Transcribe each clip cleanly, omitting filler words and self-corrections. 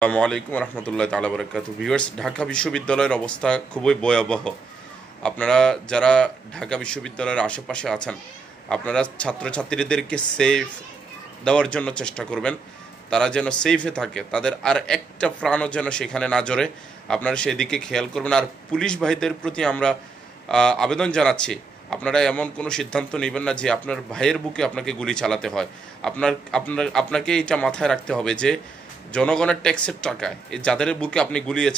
আসসালামু আলাইকুম রহমতুল্লাহ তাআলা বারাকাতুহু। ভিউয়ার্স, ঢাকা বিশ্ববিদ্যালয়ের অবস্থা খুবই ভয়াবহ। আপনারা যারা ঢাকা বিশ্ববিদ্যালয়ের আশেপাশে আছেন, আপনারা ছাত্রছাত্রীদেরকে সেফ দেওয়ার জন্য চেষ্টা করবেন, তারা যেন সেফে থাকে, তাদের আর একটা প্রাণও যেন সেখানে না জড়ে, আপনারা সেই দিকে খেয়াল করবেন। আর পুলিশ ভাইদের প্রতি আমরা আবেদন জানাচ্ছি, আপনারা এমন কোনো সিদ্ধান্ত নেবেন না যে আপনার ভাইয়ের বুকে আপনাকে গুলি চালাতে হয়। আপনাকে এটা মাথায় রাখতে হবে যে জনগণের ট্যাক্সের টাকায় যাদের বুকে আপনি গুলিয়ে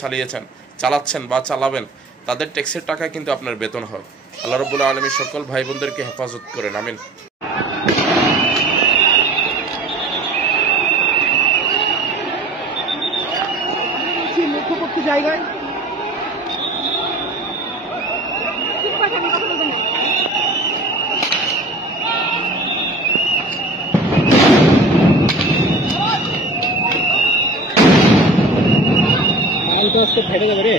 চালাচ্ছেন বা চালাবেন, তাদের ট্যাক্সের টাকায় কিন্তু আপনার বেতন হয়। আল্লাহ রাব্বুল আলামিন সকল ভাই বোনদেরকে হেফাজত করেন, আমিন। জায়গায় ফেটে যাবে রে।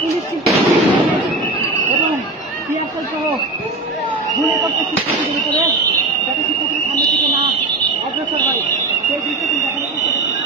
পুলিশ এবং পিয়াসল সহ গুলি করতে শিক্ষার্থীদের উপরে, যাতে শিক্ষার্থীদের সামনে থেকে না অগ্রসর হয় সেই বিষয়টি দেখানোর চেষ্টা করতে